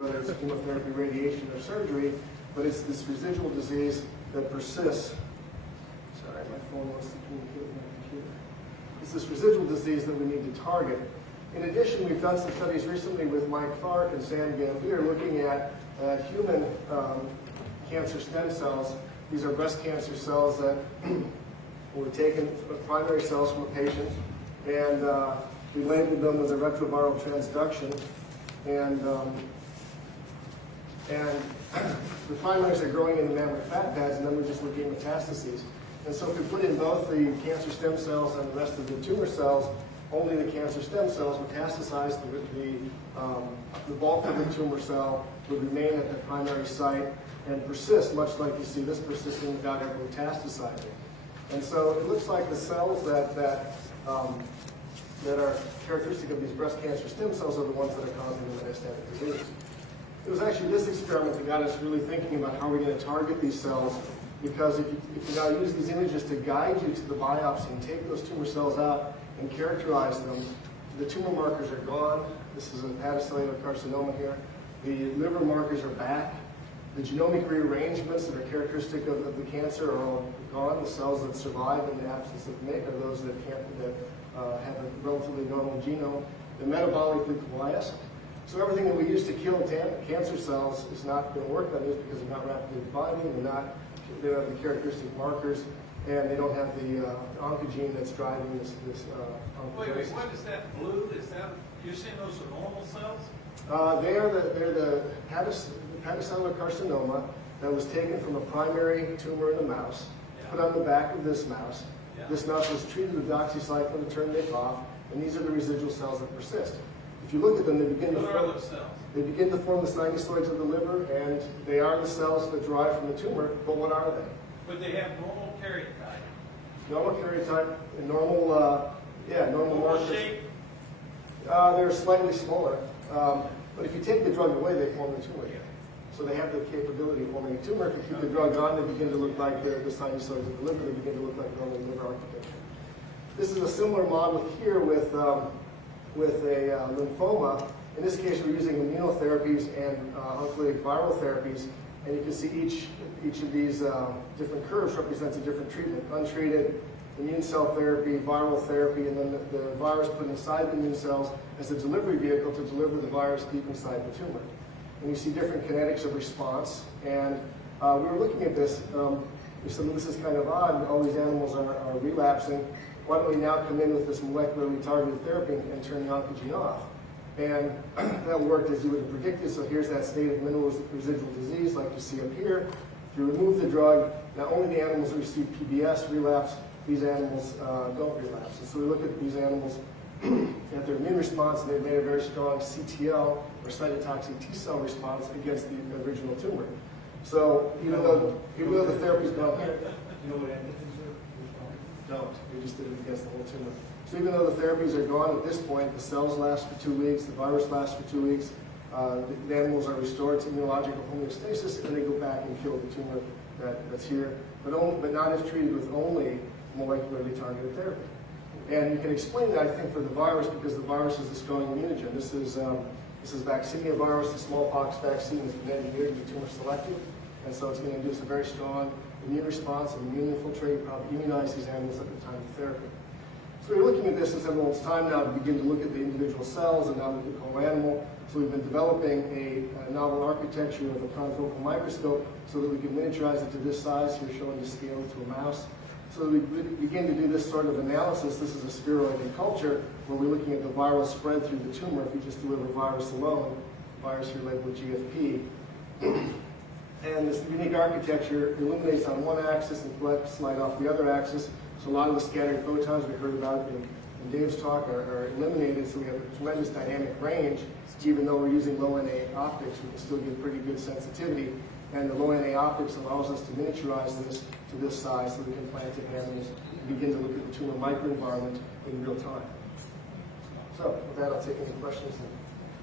whether it's chemotherapy, radiation, or surgery, but it's this residual disease that persists. Sorry, my phone wants to communicate with my computer. It's this residual disease that we need to target. In addition, we've done some studies recently with Mike Clark and Sam Gambier looking at human cancer stem cells. These are breast cancer cells that were taken, primary cells from a patient, and we labeled them as a retroviral transduction. And the primaries are growing in the mammary fat pads, and then we're just looking at metastases. And so if we put in both the cancer stem cells and the rest of the tumor cells, only the cancer stem cells metastasize. The bulk of the tumor cell would remain at the primary site and persist, much like you see this persisting without ever metastasizing. And so it looks like the cells that are characteristic of these breast cancer stem cells are the ones that are causing the metastatic disease. It was actually this experiment that got us really thinking about how we're going to target these cells, because if you now use these images to guide you to the biopsy and take those tumor cells out and characterize them, the tumor markers are gone. This is a hepatocellular carcinoma here. The liver markers are back. The genomic rearrangements that are characteristic of the cancer are all gone. The cells that survive in the absence of MYC are those that have a relatively normal genome. They're metabolically quiescent. So everything that we use to kill cancer cells is not going to work on this because they're not rapidly dividing, they don't have the characteristic markers, and they don't have the oncogene that's driving this Wait, what is that blue? Is that, you're saying those are normal cells? They're the hepatocellular carcinoma that was taken from a primary tumor in the mouse, put on the back of this mouse. This mouse was treated with doxycycline to turn it off, and these are the residual cells that persist. If you look at them, they begin to form the sinusoids of the liver, and they are the cells that derive from the tumor, but what are they? But they have normal karyotype. Normal karyotype, and normal markers. Shape. They're slightly smaller, but if you take the drug away, they form the tumor again. So they have the capability of forming a tumor. If you keep the drug on, they begin to look like the sinusoids of the liver. They begin to look like normal liver architecture. This is a similar model here with a lymphoma. In this case, we're using immunotherapies and oncolytic viral therapies, and you can see each of these different curves represents a different treatment. Untreated, immune cell therapy, viral therapy, and then the virus put inside the immune cells as a delivery vehicle to deliver the virus deep inside the tumor. And you see different kinetics of response. And we were looking at this. We said, well, this is kind of odd. All these animals are relapsing. Why don't we now come in with this molecularly targeted therapy and turn the oncogene off? And that worked as you would have predicted. So here's that state of minimal residual disease like you see up here. If you remove the drug, not only the animals that receive PBS relapse, these animals don't relapse. And so we look at these animals at their immune response, and they've made a very strong CTL, or cytotoxic T cell response against the original tumor. So even though the therapy's gone here, don't. We just did it against the whole tumor. So even though the therapies are gone at this point, the cells last for 2 weeks, the virus lasts for 2 weeks, the animals are restored to immunological homeostasis, and they go back and kill the tumor that's here, but not if treated with only molecularly targeted therapy. And you can explain that, I think, for the virus, because the virus is a strong immunogen. This is vaccinia virus, the smallpox vaccine that's been engineered to be tumor selective, and so it's going to induce a very strong immune response and immune infiltrate, probably immunize these animals at the time of therapy. So we're looking at this and said, well, it's time now to begin to look at the individual cells and now look at the whole animal. So we've been developing a novel architecture of a confocal microscope so that we can miniaturize it to this size. Here showing the scale to a mouse. So we begin to do this sort of analysis. This is a spheroid in culture where we're looking at the viral spread through the tumor if you just deliver virus alone, virus here labeled GFP. And this unique architecture illuminates on one axis and collects light off the other axis. So a lot of the scattered photons we heard about in Dave's talk are eliminated, so we have a tremendous dynamic range. Even though we're using low NA optics, we can still get pretty good sensitivity. And the low NA optics allows us to miniaturize this to this size so we can plant it in animals and begin to look at the tumor microenvironment in real time. So with that, I'll take any questions.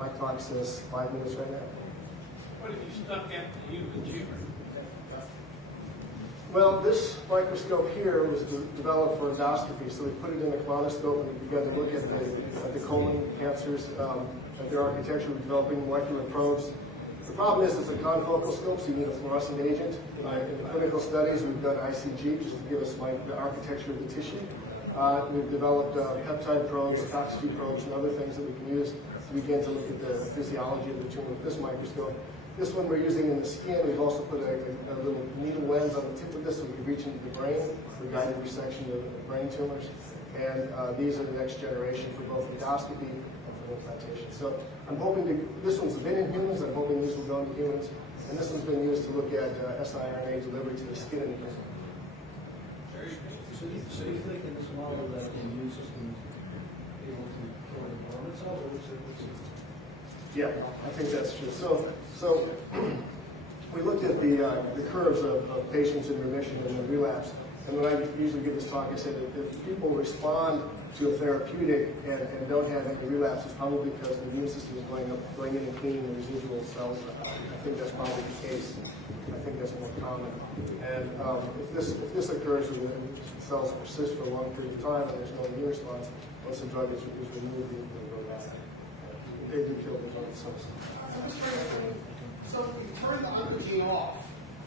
My clock says 5 minutes right now. What if you stuck at the human tumor? Well, this microscope here was developed for endoscopy, so we put it in the colonoscope and we began to look at the colon cancers, at their architecture. We're developing molecular probes. problem is it's a confocal scope, so you need a fluorescent agent. In clinical studies, we've done ICG, just to give us like the architecture of the tissue. We've developed peptide probes, toxicity probes, and other things that we can use to begin to look at the physiology of the tumor with this microscope. This one we're using in the skin. We've also put a little needle lens on the tip of this so we can reach into the brain for guided resection of brain tumors. And these are the next generation for both endoscopy and for implantation. So I'm hoping this one's been in humans. I'm hoping these will go into humans. And this one's been used to look at siRNA delivery to the skin in humans. So you think in this model that the immune system is able to kill the dormant cells, or what's it? Yeah, I think that's true. So we looked at the curves of patients in remission and in relapse. And when I usually give this talk, I say that if people respond to a therapeutic and don't have any relapse, it's probably because the immune system is going in and cleaning the residual cells. I think that's probably the case. I think that's more common. And if this occurs and the cells persist for a long period of time and there's no immune response, once the drug is removed, they go back. They do kill the dormant cells. So you turn the oncogene off.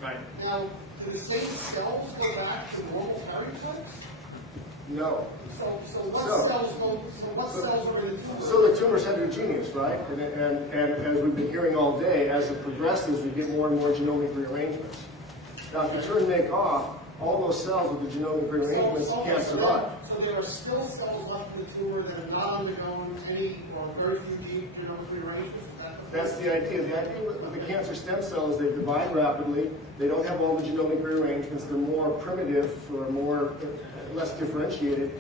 Right. Now, do the same cells go back to normal karyotypes? No. So what cells are in the tumor? So the tumor's heterogeneous, right? And as we've been hearing all day, as it progresses, we get more and more genomic rearrangements. Now, if you turn MYC off, all those cells with the genomic rearrangements can't survive. So there are still cells left in the tumor that have not undergone any or very few deep genomic rearrangements? That's the idea. The idea with the cancer stem cells, they divide rapidly. They don't have all the genomic rearrangements. They're more primitive or less differentiated.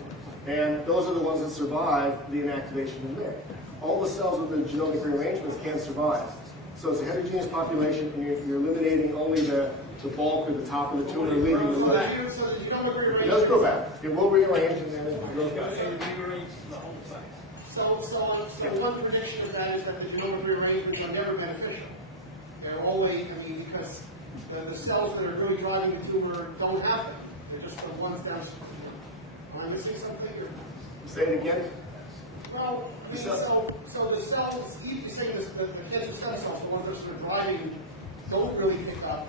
And those are the ones that survive the inactivation of MYC. All the cells with the genomic rearrangements can't survive. So it's a heterogeneous population, and you're eliminating only the bulk or the top of the tumor, leaving the left. It does go back. It will rearrange, and then it goes back. So one prediction of that is that the genomic rearrangements are never beneficial. They're always, because the cells that are really driving the tumor don't have them. They're just the ones downstream. Am I missing something? Say it again. Well, so the cells, even saying this, the cancer stem cells, the ones that are sort of driving, don't really pick up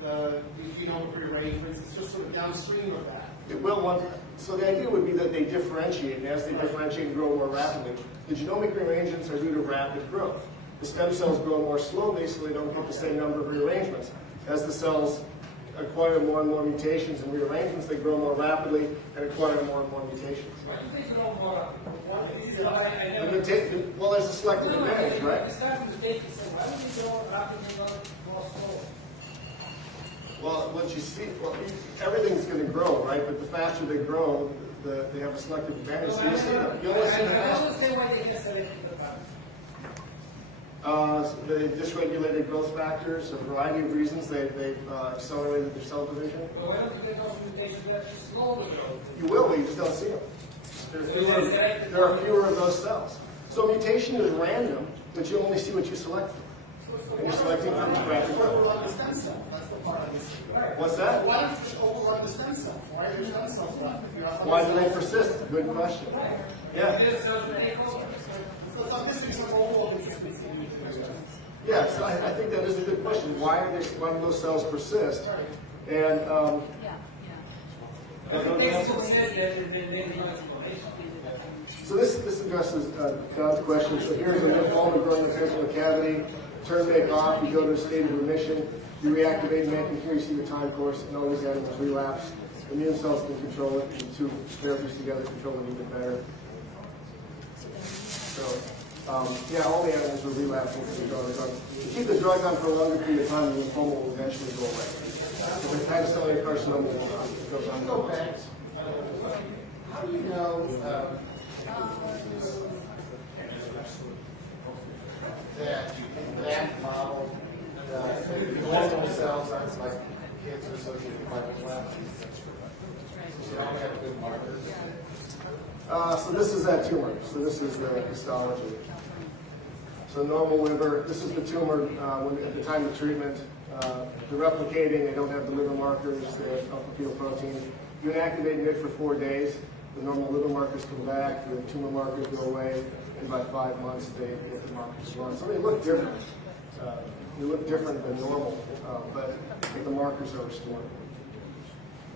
the genomic rearrangements. It's just sort of downstream of that. It will. So the idea would be that they differentiate, and as they differentiate and grow more rapidly, the genomic rearrangements are due to rapid growth. The stem cells grow more slowly, so they don't get the same number of rearrangements. As the cells acquire more and more mutations and rearrangements, they grow more rapidly and acquire more and more mutations. Well, there's a selective advantage, right? Well, what you see, everything's going to grow, right? But the faster they grow, they have a selective advantage. So you see them. You only see the they dysregulated growth factors, a variety of reasons. They've accelerated their cell division. Well, why don't you get those mutations that slow the growth? You will, but you just don't see them. There are fewer of those cells. So mutation is random, but you only see what you select from. And you're selecting from rapid growth. Overrun the stem cell. That's the part of this. What's that? Why don't you just overrun the stem cells? Why are there stem cells left? Why do they persist? Good question. Yeah. So I'm missing some overall consistency. Yes, I think that is a good question. Why do those cells persist? And so this addresses God's question. So here's a lymphoma growing in the physical cavity. Turn MYC off. You go to a state of remission. You reactivate MYC, and here you see the time course, and all these animals relapse. Immune cells can control it. The two therapies together control it even better. So. Yeah, all the animals are relapsing to the drug. If you keep the drug on for a longer period of time, the lymphoma will eventually go away. If the hepatocellular carcinoma goes on. Go back. How do you know that model, the normal cells aren't like cancer associated fibroblasts? So they don't have good markers. So this is that tumor. So this is the histology. So normal liver. This is the tumor at the time of treatment. They're replicating. They don't have the liver markers. They have alpha-fetal protein. You inactivate MYC for 4 days. The normal liver markers come back. The tumor markers go away. And by 5 months, they get the markers gone. So they look different. They look different than normal, but the markers are restored.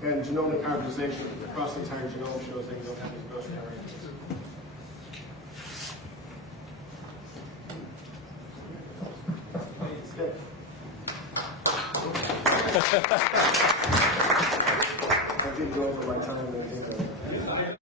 And genomic hybridization across the entire genome shows that you don't have these growth variants. Okay. I did go over my time.